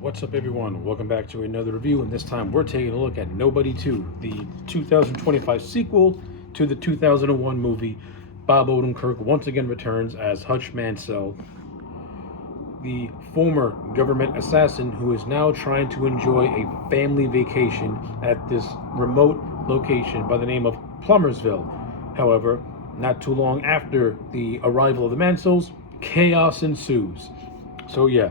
What's up, everyone? Welcome back to another review, and this time we're taking a look at Nobody 2, the 2025 sequel to the 2001 movie. Bob Odenkirk once again returns as Hutch Mansell, the former government assassin who is now trying to enjoy a family vacation at this remote location by the name of Plummersville. However, not too long after the arrival of the Mansells, chaos ensues. So, yeah,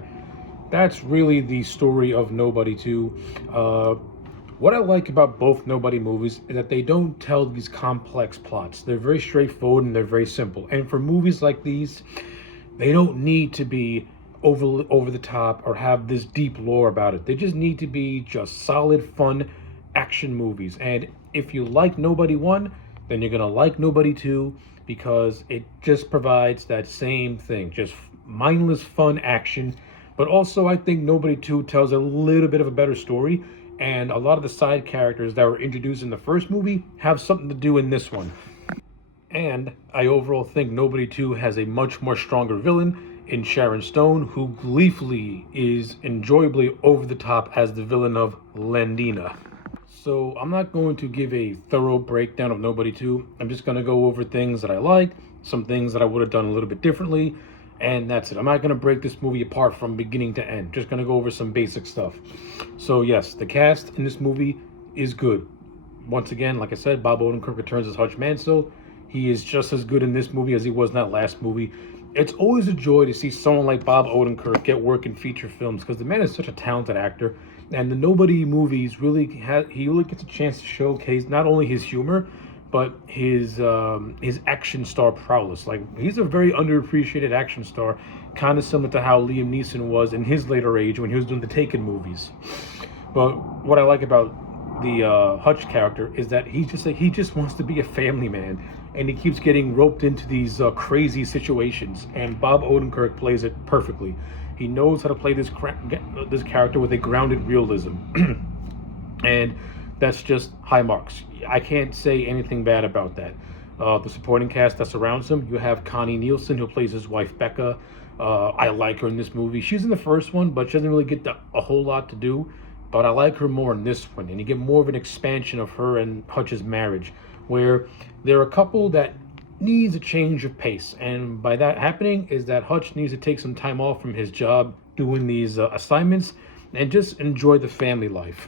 that's really the story of Nobody 2. What I like about both Nobody movies is that they don't tell these complex plots. They're very straightforward and they're very simple. And for movies like these, they don't need to be over the top or have this deep lore about it. They just need to be just solid, fun action movies. And if you like Nobody 1, then you're gonna like Nobody 2 because it just provides that same thing, just mindless fun action. But also, I think Nobody 2 tells a little bit of a better story, and a lot of the side characters that were introduced in the first movie have something to do in this one. And I overall think Nobody 2 has a much more stronger villain in Sharon Stone, who gleefully is enjoyably over the top as the villain of Landina. So I'm not going to give a thorough breakdown of Nobody 2. I'm just going to go over things that I like, some things that I would have done a little bit differently, and that's it. I'm not going to break this movie apart from beginning to end. Just going to go over some basic stuff. So yes, the cast in this movie is good. Once again, like I said, Bob Odenkirk returns as Hutch Mansell. He is just as good in this movie as he was in that last movie. It's always a joy to see someone like Bob Odenkirk get work in feature films because the man is such a talented actor. And the Nobody movies he really gets a chance to showcase not only his humor, but his action star prowess. Like, he's a very underappreciated action star, kind of similar to how Liam Neeson was in his later age when he was doing the Taken movies. But what I like about the Hutch character is that he just wants to be a family man, and he keeps getting roped into these crazy situations. And Bob Odenkirk plays it perfectly. He knows how to play this character with a grounded realism, and that's just high marks. I can't say anything bad about that. The supporting cast that surrounds him, you have Connie Nielsen, who plays his wife Becca. I like her in this movie. She's in the first one, but she doesn't really get a whole lot to do. But I like her more in this one, and you get more of an expansion of her and Hutch's marriage, where they're a couple that needs a change of pace. And by that happening is that Hutch needs to take some time off from his job doing these assignments and just enjoy the family life.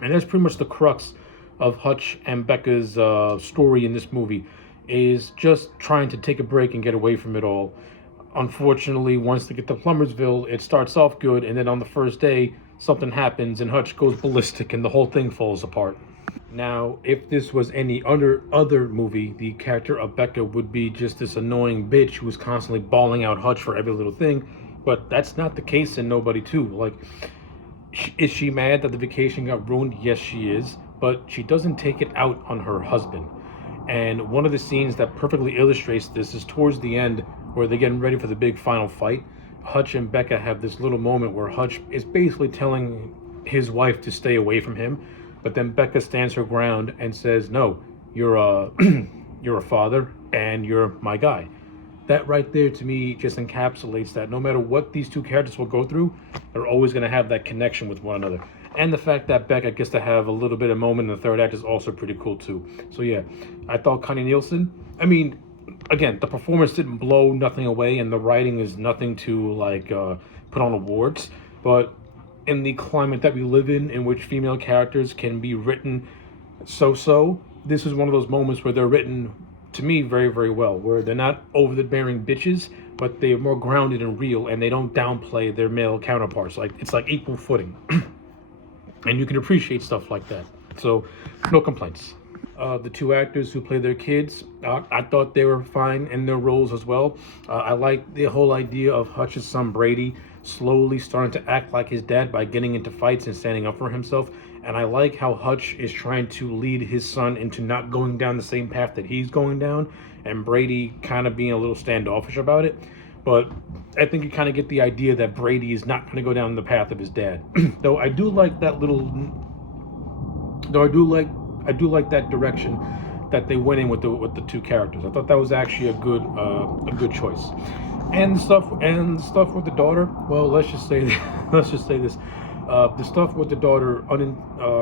And that's pretty much the crux of Hutch and Becca's story in this movie, is just trying to take a break and get away from it all. Unfortunately, once they get to Plummersville, it starts off good, and then on the first day, something happens and Hutch goes ballistic and the whole thing falls apart. Now, if this was any other movie, the character of Becca would be just this annoying bitch who was constantly bawling out Hutch for every little thing, but that's not the case in Nobody 2. Like, is she mad that the vacation got ruined? Yes, she is, but she doesn't take it out on her husband. And one of the scenes that perfectly illustrates this is towards the end, where they're getting ready for the big final fight. Hutch and Becca have this little moment where Hutch is basically telling his wife to stay away from him, but then Becca stands her ground and says, "No, you're a you're a father and you're my guy." That right there to me just encapsulates that no matter what these two characters will go through, they're always going to have that connection with one another. And the fact that Becca gets to have a little bit of moment in the third act is also pretty cool too. So yeah, I thought Connie Nielsen, I mean, again, the performance didn't blow nothing away, and the writing is nothing to put on awards. But in the climate that we live in which female characters can be written so, this is one of those moments where they're written to me very, very well, where they're not over the bearing bitches, but they're more grounded and real, and they don't downplay their male counterparts. Like, it's like equal footing, and you can appreciate stuff like that. So, no complaints. The two actors who play their kids, I thought they were fine in their roles as well. I like the whole idea of Hutch's son Brady slowly starting to act like his dad by getting into fights and standing up for himself. And I like how Hutch is trying to lead his son into not going down the same path that he's going down, and Brady kind of being a little standoffish about it. But I think you kind of get the idea that Brady is not going to go down the path of his dad. Though I do like that little. Though I do like that direction that they went in with the two characters. I thought that was actually a good choice. And stuff with the daughter. Well, let's just say let's just say this. The stuff with the daughter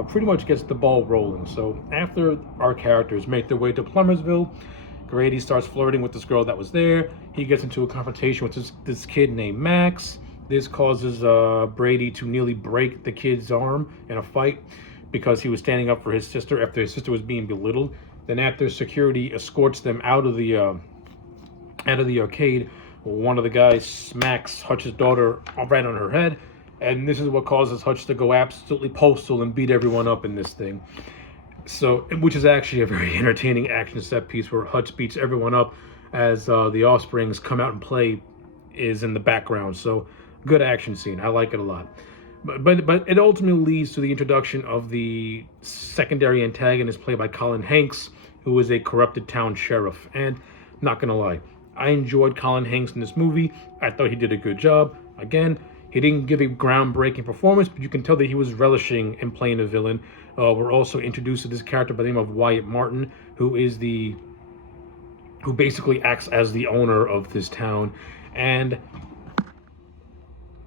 pretty much gets the ball rolling. So after our characters make their way to Plummersville, Grady starts flirting with this girl that was there. He gets into a confrontation with this kid named Max. This causes Brady to nearly break the kid's arm in a fight because he was standing up for his sister after his sister was being belittled. Then after security escorts them out of the arcade, one of the guys smacks Hutch's daughter right on her head, and this is what causes Hutch to go absolutely postal and beat everyone up in this thing. So, which is actually a very entertaining action set piece where Hutch beats everyone up as the Offsprings come out and play is in the background. So, good action scene. I like it a lot. But it ultimately leads to the introduction of the secondary antagonist played by Colin Hanks, who is a corrupted town sheriff. And not gonna lie, I enjoyed Colin Hanks in this movie. I thought he did a good job. Again, he didn't give a groundbreaking performance, but you can tell that he was relishing in playing a villain. We're also introduced to this character by the name of Wyatt Martin, who basically acts as the owner of this town, and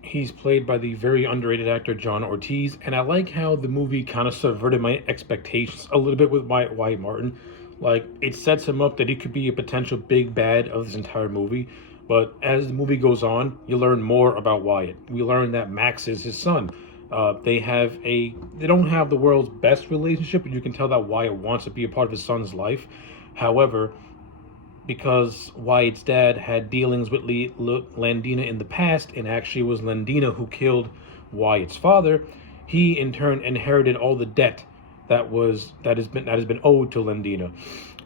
he's played by the very underrated actor John Ortiz. And I like how the movie kind of subverted my expectations a little bit with Wyatt Martin. Like, it sets him up that he could be a potential big bad of this entire movie. But as the movie goes on, you learn more about Wyatt. We learn that Max is his son. They don't have the world's best relationship, but you can tell that Wyatt wants to be a part of his son's life. However, because Wyatt's dad had dealings with Landina in the past, and actually was Landina who killed Wyatt's father, he in turn inherited all the debt that has been owed to Landina.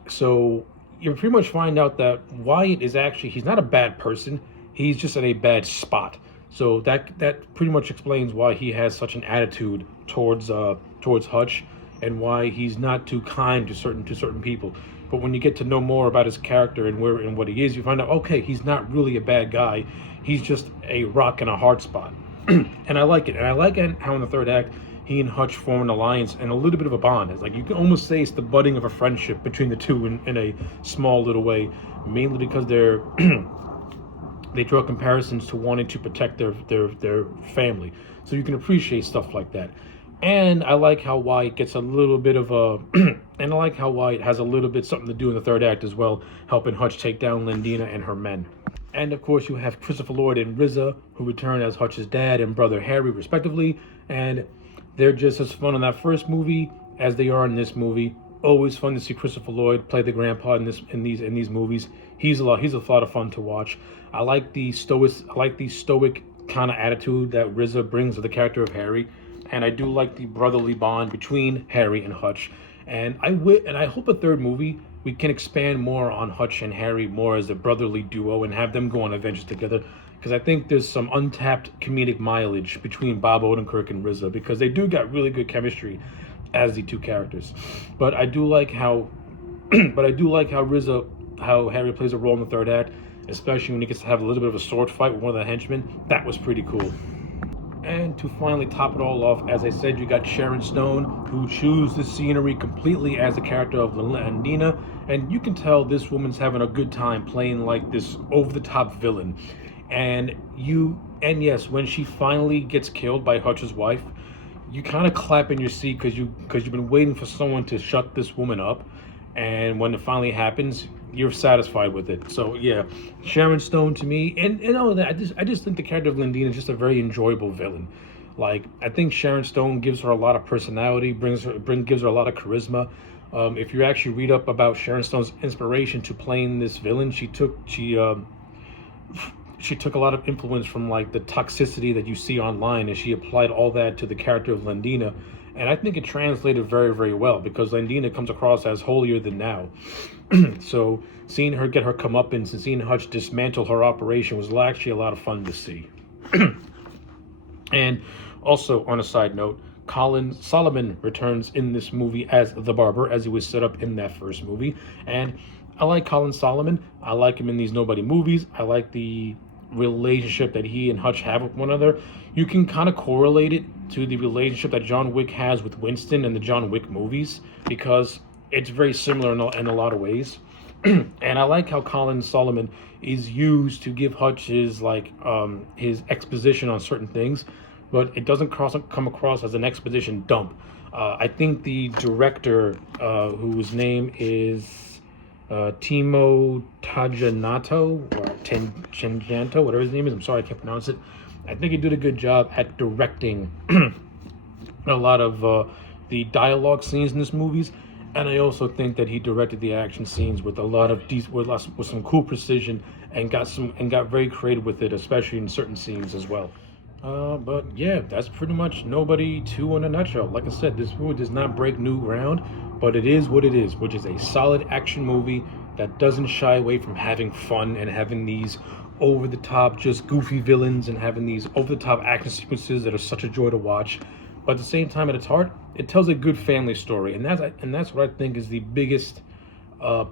So you pretty much find out that Wyatt he's not a bad person. He's just in a bad spot. So that pretty much explains why he has such an attitude towards Hutch, and why he's not too kind to certain people. But when you get to know more about his character and what he is, you find out, okay, he's not really a bad guy. He's just a rock in a hard spot. And I like it. And I like how in the third act, he and Hutch form an alliance and a little bit of a bond. It's like, you can almost say it's the budding of a friendship between the two in a small little way, mainly because they draw comparisons to wanting to protect their family. So you can appreciate stuff like that. And I like how Wyatt gets a little bit of a and I like how Wyatt has a little bit something to do in the third act as well, helping Hutch take down Landina and her men. And of course you have Christopher Lloyd and RZA, who return as Hutch's dad and brother Harry respectively, and they're just as fun in that first movie as they are in this movie. Always fun to see Christopher Lloyd play the grandpa in these movies. He's a lot of fun to watch. I like the stoic kind of attitude that RZA brings to the character of Harry, and I do like the brotherly bond between Harry and Hutch. And I hope a third movie we can expand more on Hutch and Harry more as a brotherly duo and have them go on adventures together, because I think there's some untapped comedic mileage between Bob Odenkirk and RZA, because they do got really good chemistry as the two characters. But I do like how how Harry plays a role in the third act, especially when he gets to have a little bit of a sword fight with one of the henchmen. That was pretty cool. And to finally top it all off, as I said, you got Sharon Stone, who chews the scenery completely as the character of Nina, and you can tell this woman's having a good time playing like this over-the-top villain. And yes, when she finally gets killed by Hutch's wife, you kind of clap in your seat because you've been waiting for someone to shut this woman up, and when it finally happens, you're satisfied with it. So yeah, Sharon Stone to me, and all of that. I just think the character of Landina is just a very enjoyable villain. Like, I think Sharon Stone gives her a lot of personality, gives her a lot of charisma. If you actually read up about Sharon Stone's inspiration to playing this villain, she took a lot of influence from like the toxicity that you see online, and she applied all that to the character of Landina. And I think it translated very, very well, because Landina comes across as holier than thou. So seeing her get her comeuppance and seeing Hutch dismantle her operation was actually a lot of fun to see. And also, on a side note, Colin Solomon returns in this movie as the barber, as he was set up in that first movie. And I like Colin Solomon. I like him in these Nobody movies. I like the relationship that he and Hutch have with one another. You can kind of correlate it to the relationship that John Wick has with Winston in the John Wick movies, because it's very similar in a lot of ways. And I like how Colin Solomon is used to give Hutch his exposition on certain things, but it doesn't come across as an exposition dump. I think the director, whose name is Timo Tajanato or Chenjanto, whatever his name is. I'm sorry, I can't pronounce it. I think he did a good job at directing a lot of the dialogue scenes in this movies, and I also think that he directed the action scenes with a lot of with some cool precision and got very creative with it, especially in certain scenes as well. But yeah, that's pretty much Nobody 2 in a nutshell. Like I said, this movie does not break new ground, but it is what it is, which is a solid action movie that doesn't shy away from having fun and having these over the top, just goofy villains and having these over the top action sequences that are such a joy to watch. But at the same time, at its heart, it tells a good family story, and that's what I think is the biggest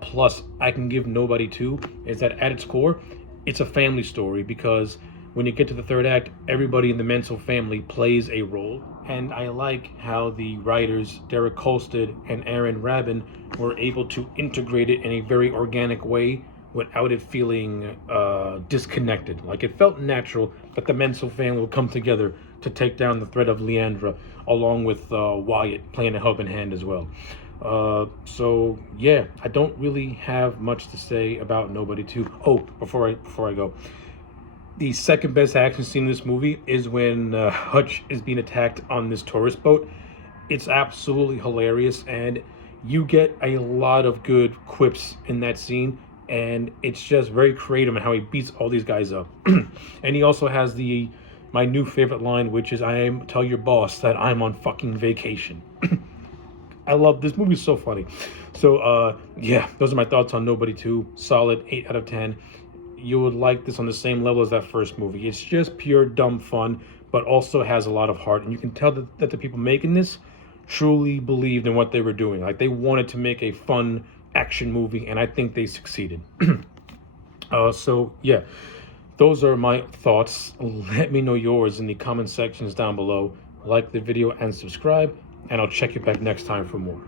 plus I can give Nobody 2, is that at its core, it's a family story, because when you get to the third act, everybody in the Mental family plays a role. And I like how the writers, Derek Kolstad and Aaron Rabin, were able to integrate it in a very organic way without it feeling disconnected. Like, it felt natural that the Mental family would come together to take down the threat of Leandra, along with Wyatt playing a helping hand as well. So yeah, I don't really have much to say about Nobody 2. Oh, before I go, the second best action scene in this movie is when Hutch is being attacked on this tourist boat. It's absolutely hilarious, and you get a lot of good quips in that scene, and it's just very creative in how he beats all these guys up. And he also has my new favorite line, which is, tell your boss that I'm on fucking vacation." I love this movie, so funny. So yeah, those are my thoughts on Nobody 2. Solid 8 out of 10. You would like this on the same level as that first movie. It's just pure dumb fun, but also has a lot of heart, and you can tell that the people making this truly believed in what they were doing. Like, they wanted to make a fun action movie, and I think they succeeded. So yeah, those are my thoughts. Let me know yours in the comment sections down below. Like the video and subscribe, and I'll check you back next time for more.